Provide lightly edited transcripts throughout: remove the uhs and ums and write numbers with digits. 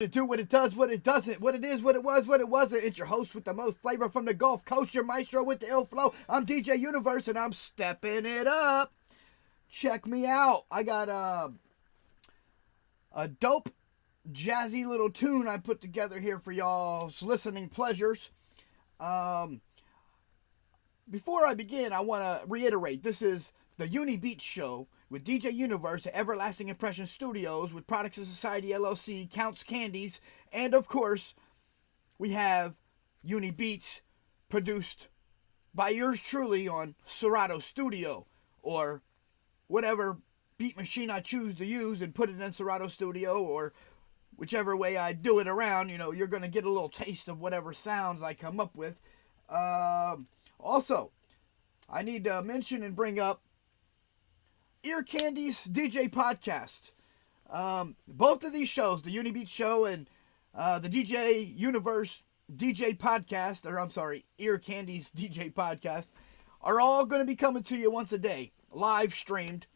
It do what it does, what it doesn't, what it is, what it was, what it wasn't. It's your host with the most flavor from the Gulf Coast, your maestro with the ill flow. I'm DeeJayUniverse, and I'm stepping it up. Check me out. I got a dope, jazzy little tune I put together here for y'all's listening pleasures. Before I begin, I want to reiterate, this is the UniBeatz show with DeeJayUniverse at Everlasting Impression Studios with Products of Society LLC, Counts Candies, and of course, we have UniBeatz produced by yours truly on Serato Studio, or whatever beat machine I choose to use and put it in Serato Studio, or whichever way I do it around. You're going to get a little taste of whatever sounds I come up with. Also, I need to mention and bring up Ear Candy's DJ podcast. Both of these shows, the UniBeatz show and the DeeJayUniverse DJ podcast, or I'm sorry, Ear Candy's DJ podcast, are all going to be coming to you once a day, live streamed.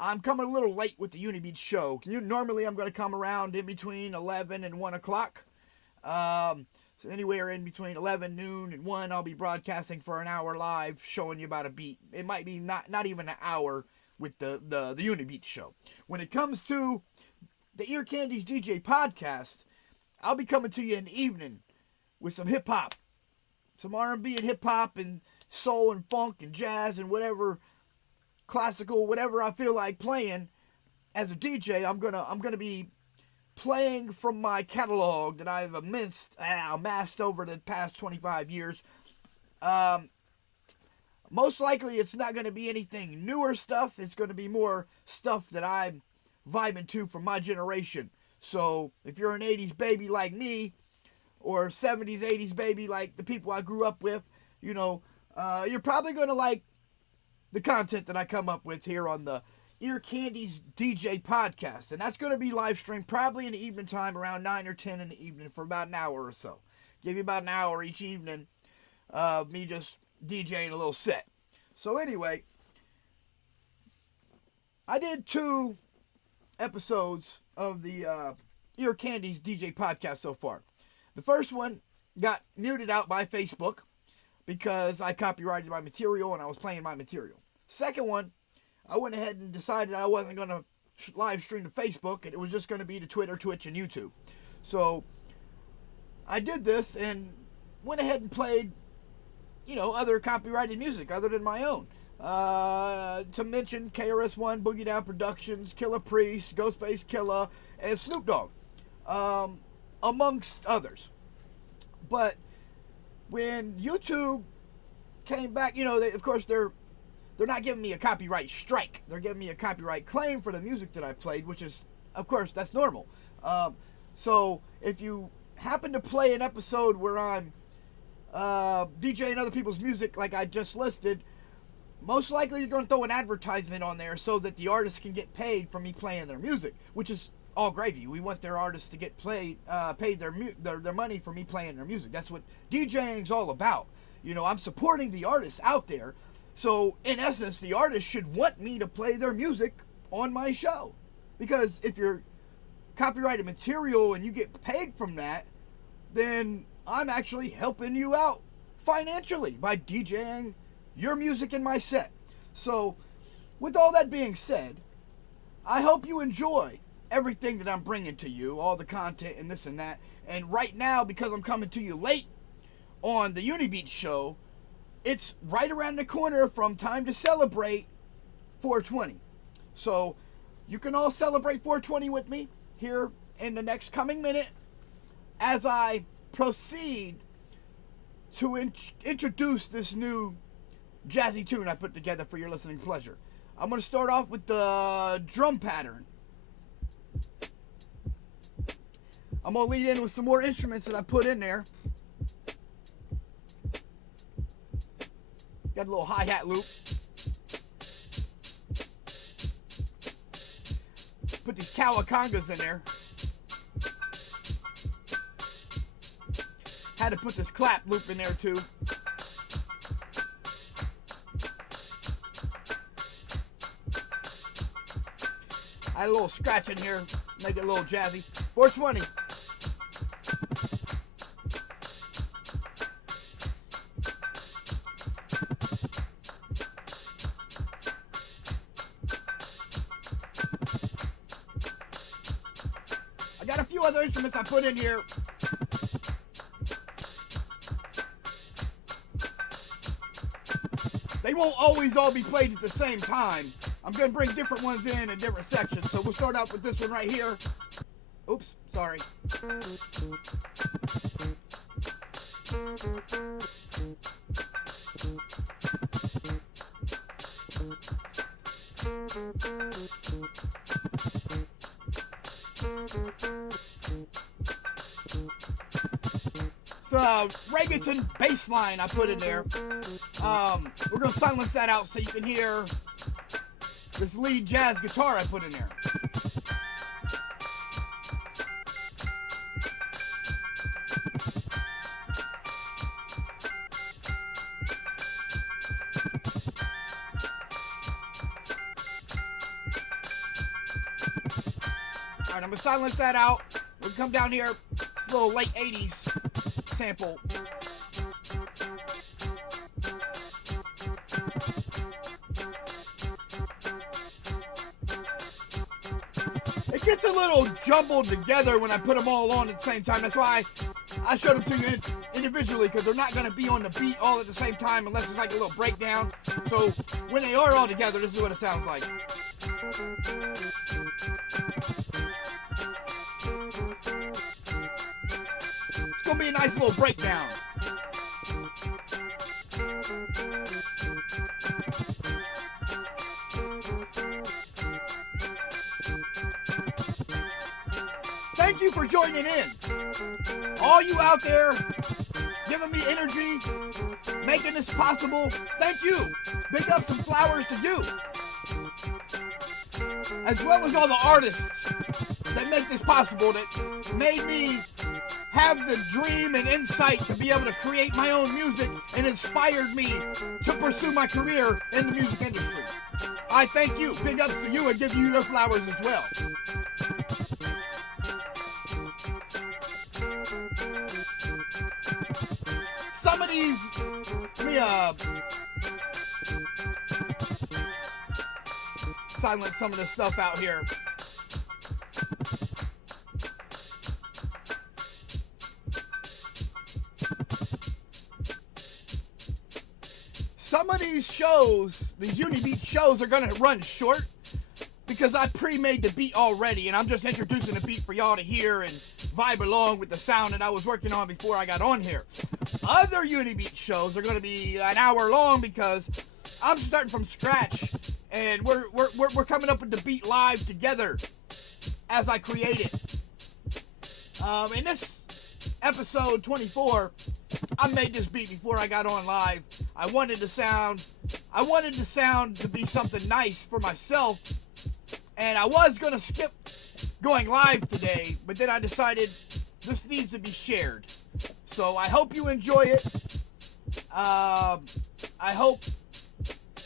I'm coming a little late with the UniBeatz show. Normally I'm going to come around in between 11 and 1 o'clock. So anywhere in between 11 noon and 1, I'll be broadcasting for an hour live, showing you about a beat. It might be not even an hour with the UniBeatz show. When it comes to the Ear Candy's DJ podcast, I'll be coming to you in the evening with some hip-hop. Some R&B and hip-hop and soul and funk and jazz and whatever classical, whatever I feel like playing. As a DJ, I'm gonna be playing from my catalog that I've amassed over the past 25 years. Most likely it's not going to be anything newer stuff. It's going to be more stuff that I'm vibing to from my generation. So if you're an 80s baby like me, or 70s, 80s baby like the people I grew up with, you're probably going to like the content that I come up with here on the Ear Candy's DJ podcast. And that's going to be live streamed probably in the evening time, around 9 or 10 in the evening, for about an hour or so. Give you about an hour each evening of me just DJing a little set. So anyway, I did 2 episodes of the Ear Candy's DJ podcast so far. The first one got muted out by Facebook because I copyrighted my material and I was playing my material. Second one, I went ahead and decided I wasn't going to live stream to Facebook, and it was just going to be to Twitter, Twitch, and YouTube. So I did this and went ahead and played other copyrighted music other than my own. To mention KRS-One, Boogie Down Productions, Killer Priest, Ghostface Killah, and Snoop Dogg, amongst others. But when YouTube came back, of course they're not giving me a copyright strike. They're giving me a copyright claim for the music that I played, which is, of course, that's normal. So if you happen to play an episode where I'm DJing other people's music like I just listed, most likely you're going to throw an advertisement on there so that the artists can get paid for me playing their music, which is all gravy. We want their artists to get paid their money for me playing their music. That's what DJing's all about. I'm supporting the artists out there. So in essence, the artists should want me to play their music on my show, because if you're copyrighted material and you get paid from that, then I'm actually helping you out financially by DJing your music in my set. So, with all that being said, I hope you enjoy everything that I'm bringing to you, all the content and this and that. And right now, because I'm coming to you late on the UniBeatz show, it's right around the corner from time to celebrate 420. So, you can all celebrate 420 with me here in the next coming minute as I proceed to introduce this new jazzy tune I put together for your listening pleasure. I'm going to start off with the drum pattern. I'm going to lead in with some more instruments that I put in there. Got a little hi-hat loop. Put these cowacongas in there. Had to put this clap loop in there too. I had a little scratch in here, make it a little jazzy. 420. other instruments I put in here. They won't always all be played at the same time. I'm going to bring different ones in different sections. So we'll start out with this one right here. Oops, sorry. Reggaeton bass line I put in there. We're going to silence that out so you can hear this lead jazz guitar I put in there. Alright, I'm going to silence that out. We'll come down here. It's a little late 80s sample. It gets a little jumbled together when I put them all on at the same time. That's why I showed them to you individually, because they're not going to be on the beat all at the same time unless it's like a little breakdown. So when they are all together, this is what it sounds like. It's going to be a nice little breakdown. Thank you for joining in. All you out there giving me energy, making this possible, thank you. Big ups and flowers to you. As well as all the artists that make this possible, that made me have the dream and insight to be able to create my own music and inspired me to pursue my career in the music industry. I thank you. Big ups to you and give you your flowers as well. Some of these, let me silence some of this stuff out here. Some of these shows, these UniBeatz shows, are going to run short because I pre-made the beat already, and I'm just introducing the beat for y'all to hear and vibe along with the sound that I was working on before I got on here. Other UniBeatz shows are going to be an hour long because I'm starting from scratch, and we're coming up with the beat live together as I create it. In this episode 24, I made this beat before I got on live. I wanted the sound to be something nice for myself, and I was gonna skip going live today, but then I decided this needs to be shared. So I hope you enjoy it. I hope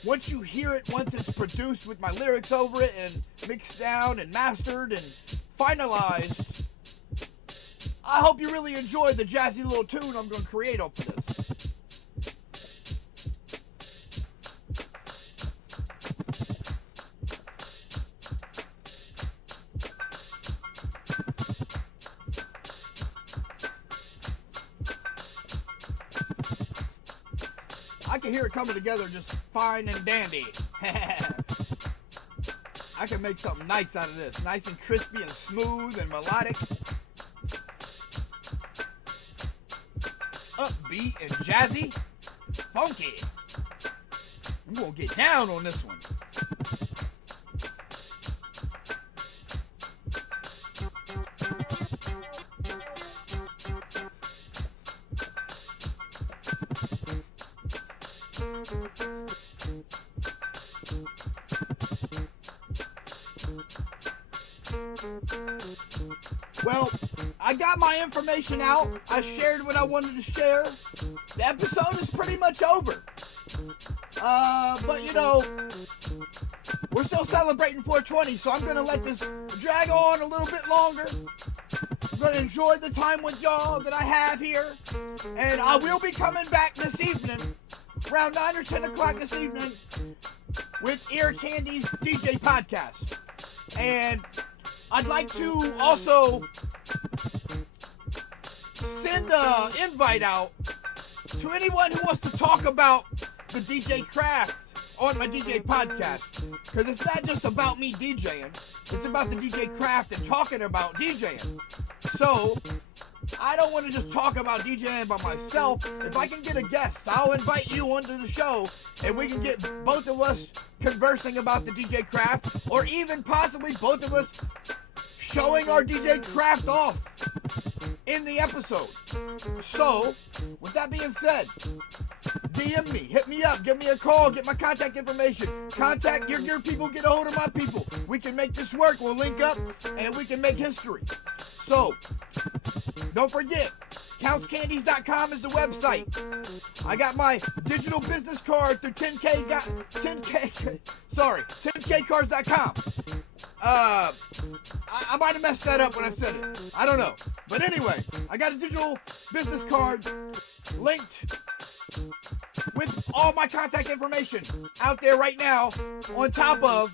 once you hear it, once it's produced with my lyrics over it and mixed down and mastered and finalized, I hope you really enjoy the jazzy little tune I'm going to create off of this. I can hear it coming together just fine and dandy. I can make something nice out of this. Nice and crispy and smooth and melodic. Upbeat and jazzy. Funky. I'm going to get down on this one. Well, I got my information out. I shared what I wanted to share. The episode is pretty much over. But you know, we're still celebrating 420, so I'm gonna let this drag on a little bit longer. I'm gonna enjoy the time with y'all that I have here. And I will be coming back this evening, around 9 or 10 o'clock this evening, with Ear Candy's DJ podcast. And I'd like to also send an invite out to anyone who wants to talk about the DJ craft on my DJ podcast. Because it's not just about me DJing, it's about the DJ craft and talking about DJing. So, I don't want to just talk about DJing by myself. If I can get a guest, I'll invite you onto the show and we can get both of us conversing about the DJ craft, or even possibly both of us showing our DJ craft off in the episode. So, with that being said, DM me, hit me up, give me a call, get my contact information, contact your people, get a hold of my people. We can make this work, we'll link up, and we can make history. So, don't forget, countscandies.com is the website. I got my digital business card through 10kcards.com. I might have messed that up when I said it. I don't know. But anyway, I got a digital business card linked with all my contact information out there right now, on top of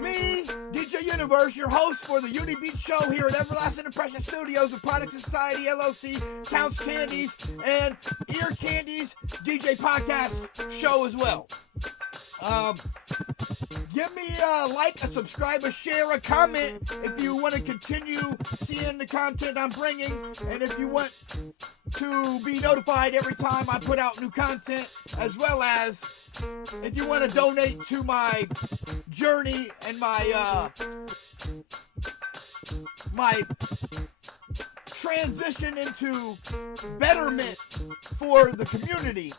me, DeeJayUniverse, your host for the UniBeatz show here at Everlasting Impression Studios, the Product Society, LLC, Counts Candies, and Ear Candies DJ podcast show as well. Give me a like, a subscribe, a share, a comment if you want to continue seeing the content I'm bringing, and if you want to be notified every time I put out new content, as well as if you want to donate to my journey and my transition into betterment for the community.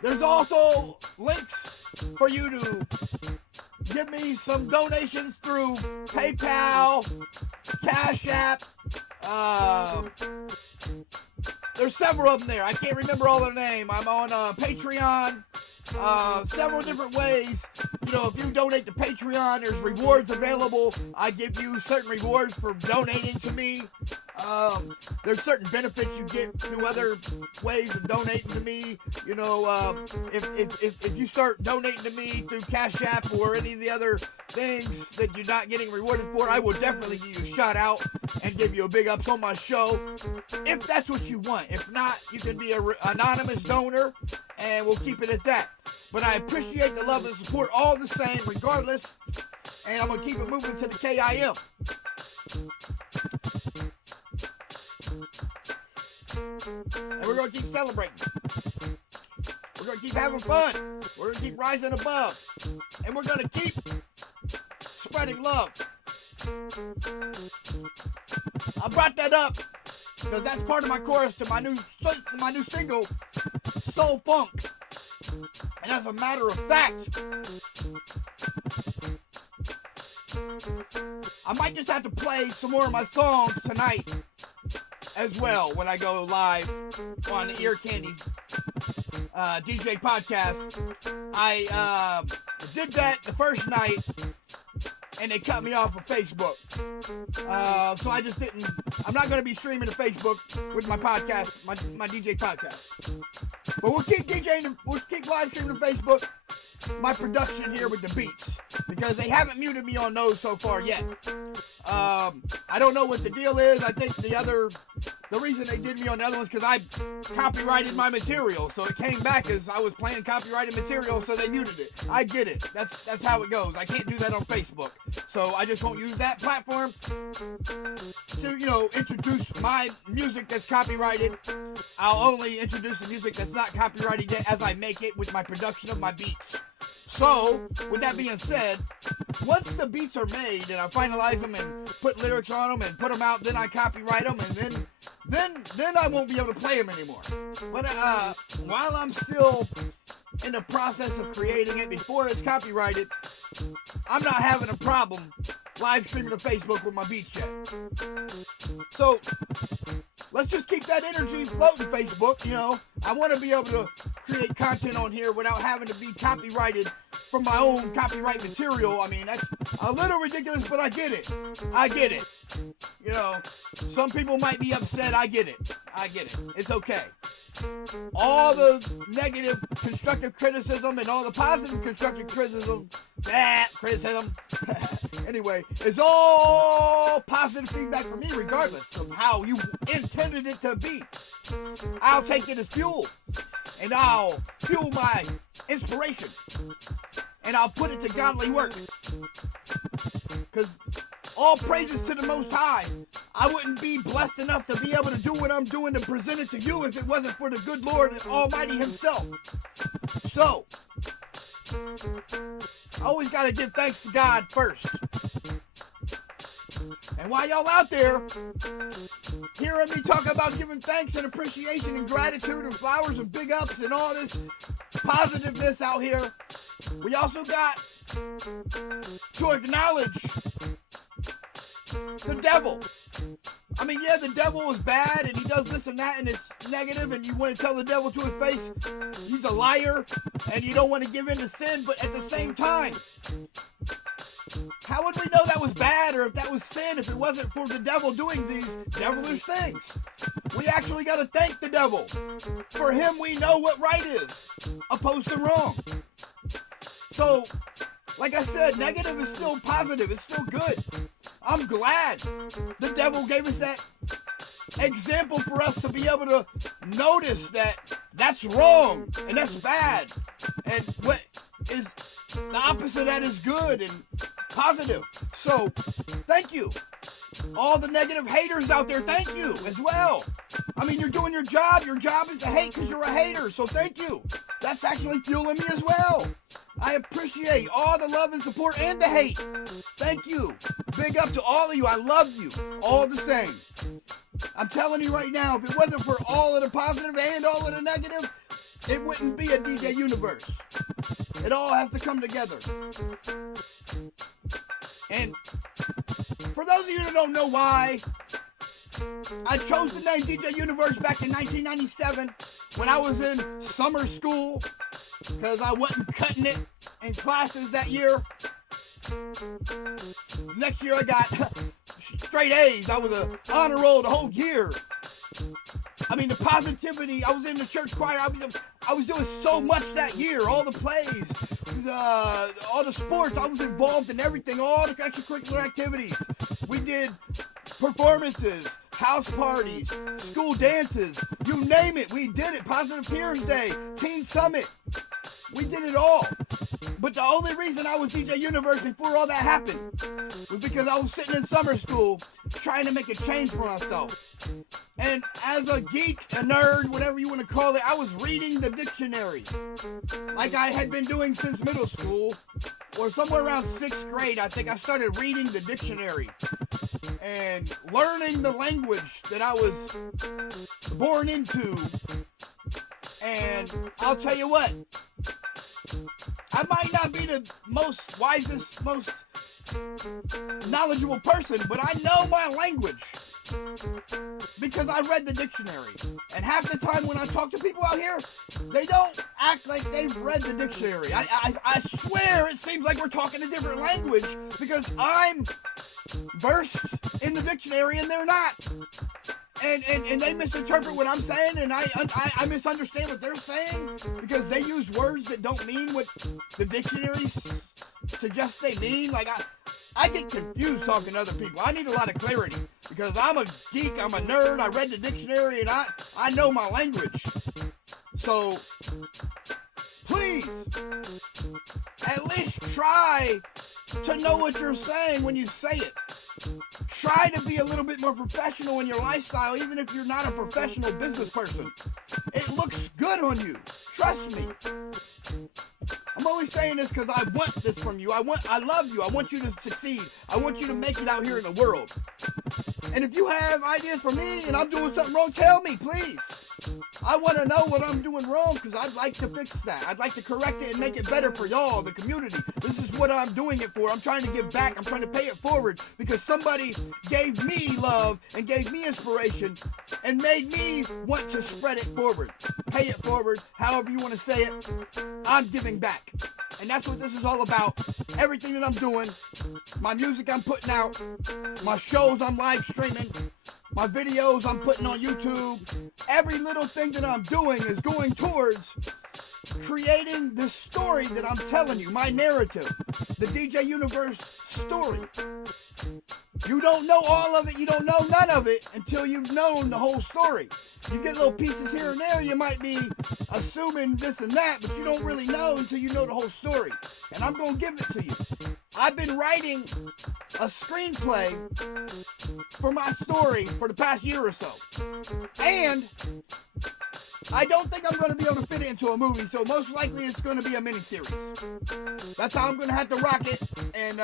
There's also links for you to give me some donations through PayPal, Cash App. There's several of them there. I can't remember all their name. I'm on Patreon. Several different ways. You know, if you donate to Patreon, there's rewards available. I give you certain rewards for donating to me. There's certain benefits you get through other ways of donating to me. You know, if you start donating to me through Cash App or any of the other things that you're not getting rewarded for, I will definitely give you a shout out and give you a big ups on my show, if that's what you want. If not, you can be an anonymous donor, and we'll keep it at that. But I appreciate the love and support all the same, regardless, and I'm going to keep it moving to the KIM. And we're going to keep celebrating. We're going to keep having fun. We're going to keep rising above. And we're going to keep spreading love. I brought that up because that's part of my chorus to my new single, Soul Funk. And as a matter of fact, I might just have to play some more of my songs tonight as well when I go live on the Ear Candies DJ podcast. I did that the first night, and they cut me off of Facebook. So I just didn't. I'm not going to be streaming to Facebook with my podcast, my DJ podcast. But we'll keep DJing. We'll keep live streaming to Facebook. My production here with the beats, because they haven't muted me on those so far yet. I don't know what the deal is. I think the reason they did me on the other ones because I copyrighted my material, so it came back as I was playing copyrighted material, so they muted it. I get it. That's how it goes. I can't do that on Facebook, so I just won't use that platform to, you know, introduce my music that's copyrighted. I'll only introduce the music that's not copyrighted yet as I make it with my production of my beats. So, with that being said, once the beats are made and I finalize them and put lyrics on them and put them out, then I copyright them, and then I won't be able to play them anymore. But while I'm still in the process of creating it before it's copyrighted, I'm not having a problem live streaming to Facebook with my beats yet. So, let's just keep that energy floating, Facebook. You know, I want to be able to create content on here without having to be copyrighted from my own copyright material. I mean, that's a little ridiculous, but I get it. I get it. You know, some people might be upset. I get it. I get it. It's okay. all the negative constructive criticism and all the positive constructive criticism, anyway, it's all positive feedback from me regardless of how you intended it to be. I'll take it as fuel, and I'll fuel my inspiration, and I'll put it to godly work, because all praises to the Most High. I wouldn't be blessed enough to be able to do what I'm doing and present it to you if it wasn't for the good Lord Almighty Himself. So, I always got to give thanks to God first. And while y'all out there hearing me talk about giving thanks and appreciation and gratitude and flowers and big ups and all this positiveness out here, we also got to acknowledge the devil. I mean, yeah, the devil is bad and he does this and that and it's negative, and you want to tell the devil to his face he's a liar and you don't want to give in to sin, but at the same time, how would we know that was bad or if that was sin if it wasn't for the devil doing these devilish things? We actually got to thank the devil. For him, we know what right is opposed to wrong. So, like I said, negative is still positive. It's still good. I'm glad the devil gave us that example for us to be able to notice that that's wrong and that's bad. And what is the opposite of that is good and positive. So, thank you. All the negative haters out there, thank you as well. I mean, you're doing your job. Your job is to hate because you're a hater. So thank you. That's actually fueling me as well. I appreciate all the love and support and the hate. Thank you. Big up to all of you. I love you all the same. I'm telling you right now, if it wasn't for all of the positive and all of the negative, it wouldn't be a DeeJayUniverse. It all has to come together. And for those of you that don't know why, I chose the name DeeJayUniverse back in 1997 when I was in summer school because I wasn't cutting it in classes that year. Next year I got straight A's. I was an honor roll the whole year. I mean, the positivity. I was in the church choir. I was doing so much that year. All the plays, all the sports. I was involved in everything. All the extracurricular activities. We did performances, house parties, school dances. You name it, we did it. Positive Peers Day, Teen Summit. We did it all. But the only reason I was DeeJayUniverse before all that happened was because I was sitting in summer school trying to make a change for myself. And as a geek, a nerd, whatever you want to call it, I was reading the dictionary like I had been doing since middle school, or somewhere around 6th grade. I think I started reading the dictionary and learning the language that I was born into. And I'll tell you what, I might not be the most wisest, most knowledgeable person, but I know my language because I read the dictionary. And half the time when I talk to people out here, they don't act like they've read the dictionary. I swear it seems like we're talking a different language because I'm versed in the dictionary and they're not. And they misinterpret what I'm saying, and I misunderstand what they're saying because they use words that don't mean what the dictionary suggests they mean. Like, I get confused talking to other people. I need a lot of clarity because I'm a geek, I'm a nerd, I read the dictionary, and I know my language. So, please, at least try to know what you're saying when you say it. Try to be a little bit more professional in your lifestyle, even if you're not a professional business person. It looks good on you. Trust me. I'm only saying this because I want this from you. I love you. I want you to succeed. I want you to make it out here in the world. And if you have ideas for me and I'm doing something wrong, tell me, please. I want to know what I'm doing wrong because I'd like to fix that. I'd like to correct it and make it better for y'all, the community. This is what I'm doing it for. I'm trying to give back. I'm trying to pay it forward because somebody gave me love and gave me inspiration and made me want to spread it forward. Pay it forward, however you want to say it. I'm giving back. And that's what this is all about. Everything that I'm doing, my music I'm putting out, my shows I'm live streaming, my videos I'm putting on YouTube, every little thing that I'm doing is going towards creating this story that I'm telling you, my narrative, the DeeJayUniverse story. You don't know all of it, you don't know none of it until you've known the whole story. You get little pieces here and there, you might be assuming this and that, but you don't really know until you know the whole story. And I'm going to give it to you. I've been writing a screenplay for my story for the past year or so. And I don't think I'm going to be able to fit it into a movie, so most likely it's going to be a miniseries. That's how I'm going to have to rock it. And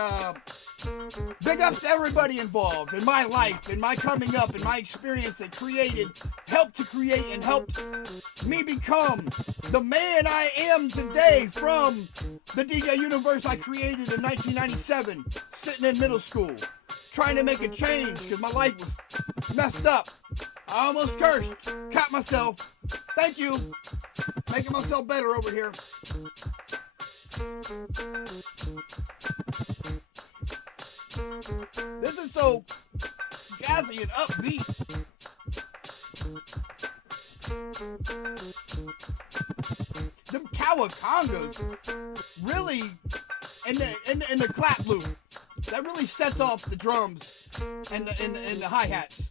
big ups to everybody involved in my life, in my coming up, in my experience that helped to create and helped me become the man I am today from the DeeJayUniverse I created in 1997, sitting in middle school, trying to make a change because my life was messed up. I almost cursed, caught myself. Thank you. Making myself better over here. This is so jazzy and upbeat. Them cowacongas really, and the clap loop, that really sets off the drums and the hi-hats.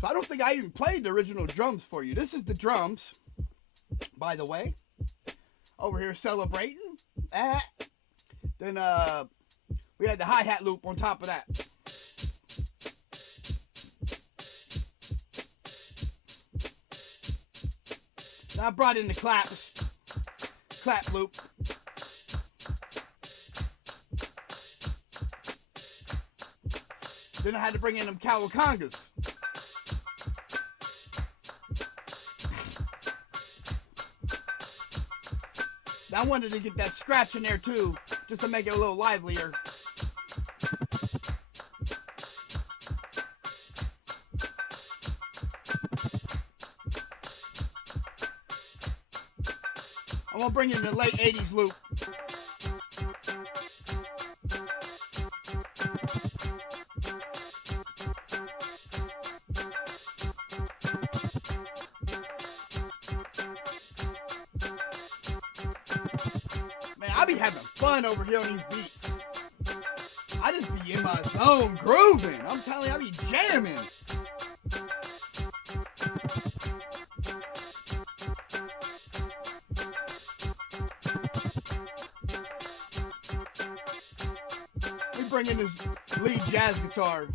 So I don't think I even played the original drums for you. This is the drums, by the way. Over here celebrating. Then we had the hi-hat loop on top of that. Then I brought in the clap loop. Then I had to bring in them cowacongas. I wanted to get that scratch in there too, just to make it a little livelier. I'm gonna bring in the late 80s loop. I be having fun over here on these beats. I just be in my zone grooving. I'm telling you, I be jamming. We bring in this lead jazz guitar.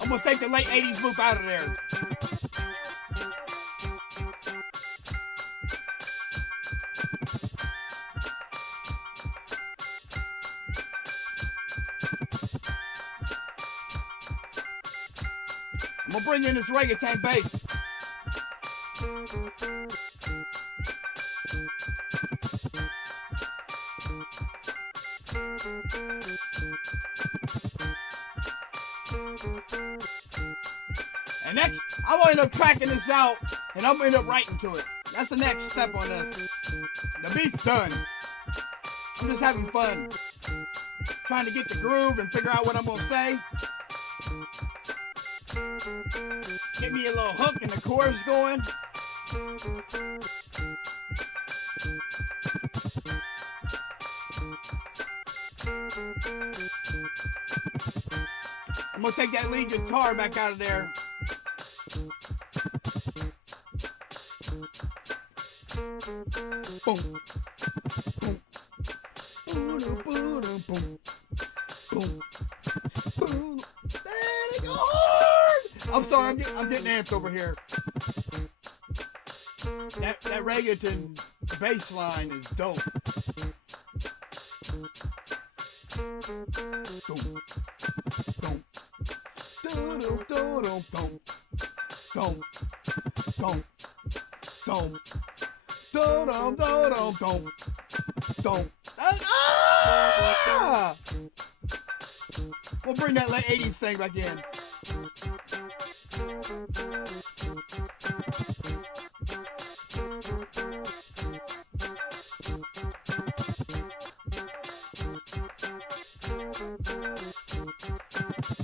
I'm gonna take the late 80s loop out of there. I'm gonna bring in this reggaeton bass. And next, I'm gonna end up tracking this out, and I'm gonna end up writing to it. That's the next step on this. The beat's done. I'm just having fun, trying to get the groove and figure out what I'm gonna say. Get me a little hook and the chorus going. I'm gonna take that lead guitar back out of there. Boom. Boom. Boom. Boom. Boom. Boom. Boom. There they go hard. I'm sorry, I'm getting amped over here. That reggaeton bass line is dope. Boom. Boom. Boom. Boom. Boom. Boom. Boom. Dum dum dum dum dum. Ah! We'll bring that late 80s thing back in.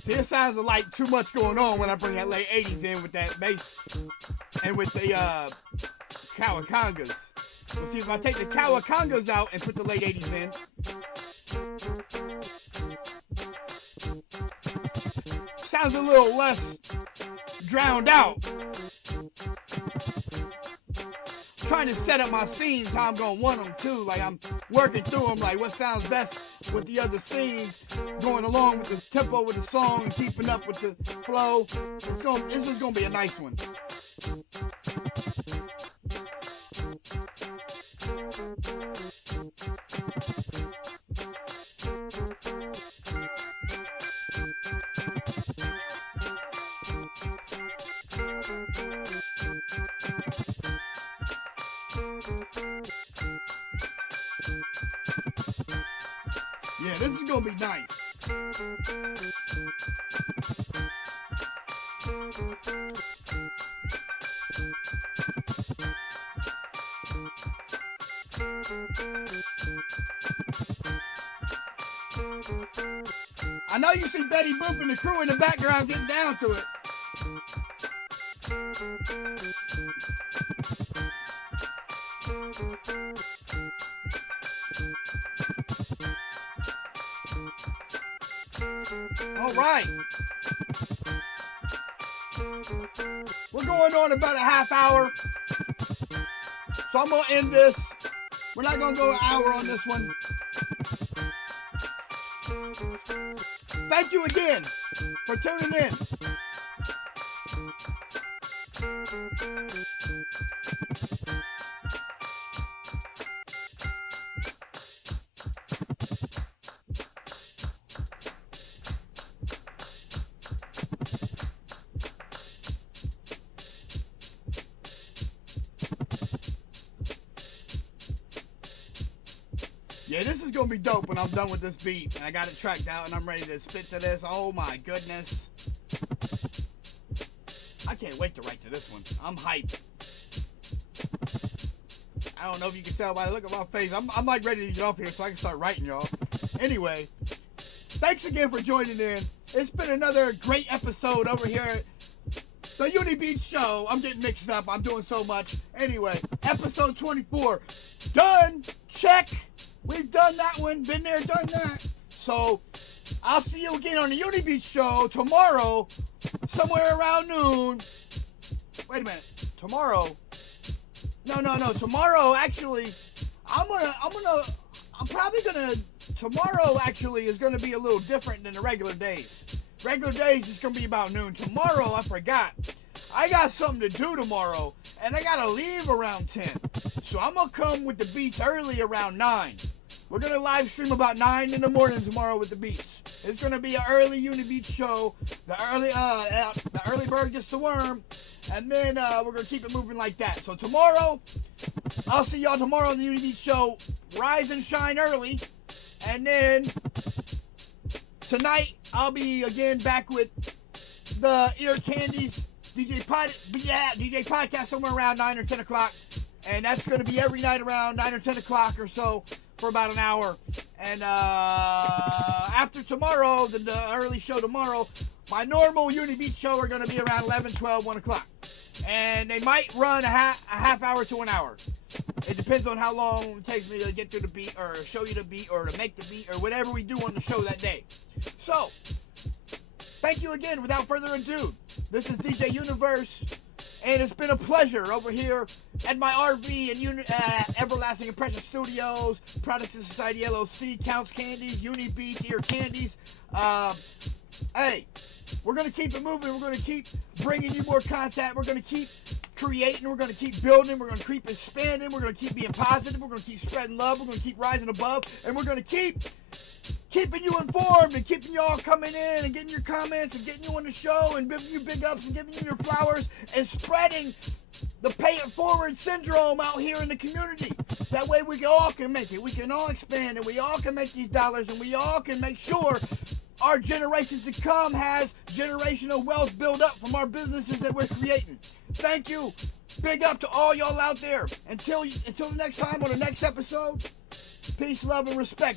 See, it sounds like too much going on when I bring that late 80s in with that bass and with the Kawakangas. Well, see, if I take the Kawakangas out and put the late 80s in, sounds a little less drowned out. Trying to set up my scenes how I'm going to want them too. Like I'm working through them, like what sounds best with the other scenes, going along with the tempo with the song and keeping up with the flow. This is going to be a nice one. Yeah, this is gonna be nice. I know you see Betty Boop and the crew in the background getting down to it. All right. We're going on about a half hour. So I'm going to end this. We're not going to go an hour on this one. Thank you again for tuning in. Yeah, this is going to be dope when I'm done with this beat. And I got it tracked out and I'm ready to spit to this. Oh my goodness. I can't wait to write to this one. I'm hyped. I don't know if you can tell by the look of my face. I'm like ready to get off here so I can start writing, y'all. Anyway, thanks again for joining in. It's been another great episode over here at the UniBeatz show. I'm getting mixed up. I'm doing so much. Anyway, episode 24. Done. Check. We've done that one, been there, done that. So, I'll see you again on the UniBeatz show tomorrow, somewhere around noon. Wait a minute, tomorrow? No. Tomorrow, actually, tomorrow actually is gonna be a little different than the regular days. Regular days is gonna be about noon. Tomorrow, I forgot. I got something to do tomorrow, and I gotta leave around 10. So I'm gonna come with the beats early around 9. We're gonna live stream about 9 in the morning tomorrow with the beats. It's gonna be an early UniBeatz show. The early bird gets the worm, and then we're gonna keep it moving like that. So tomorrow, I'll see y'all tomorrow on the UniBeatz show. Rise and shine early, and then tonight I'll be again back with the Ear Candies DJ podcast somewhere around 9 or 10 o'clock. And that's going to be every night around 9 or 10 o'clock or so for about an hour. And after tomorrow, the early show tomorrow, my normal UniBeatz show are going to be around 11, 12, 1 o'clock. And they might run a half hour to an hour. It depends on how long it takes me to get through the beat or show you the beat or to make the beat or whatever we do on the show that day. So, thank you again. Without further ado, this is DeeJayUniverse. And it's been a pleasure over here at my RV and Everlasting Impression Studios, Products of Society LLC, Counts Candies, UniBeatz, Ear Candies. Hey, we're going to keep it moving. We're going to keep bringing you more content. We're going to keep creating. We're going to keep building. We're going to keep expanding. We're going to keep being positive. We're going to keep spreading love. We're going to keep rising above. And we're going to keep keeping you informed and keeping y'all coming in and getting your comments and getting you on the show and giving you big ups and giving you your flowers and spreading the pay it forward syndrome out here in the community. That way we all can make it. We can all expand, and we all can make these dollars, and we all can make sure our generations to come has generational wealth built up from our businesses that we're creating. Thank you. Big up to all y'all out there. Until the next time on the next episode, peace, love, and respect.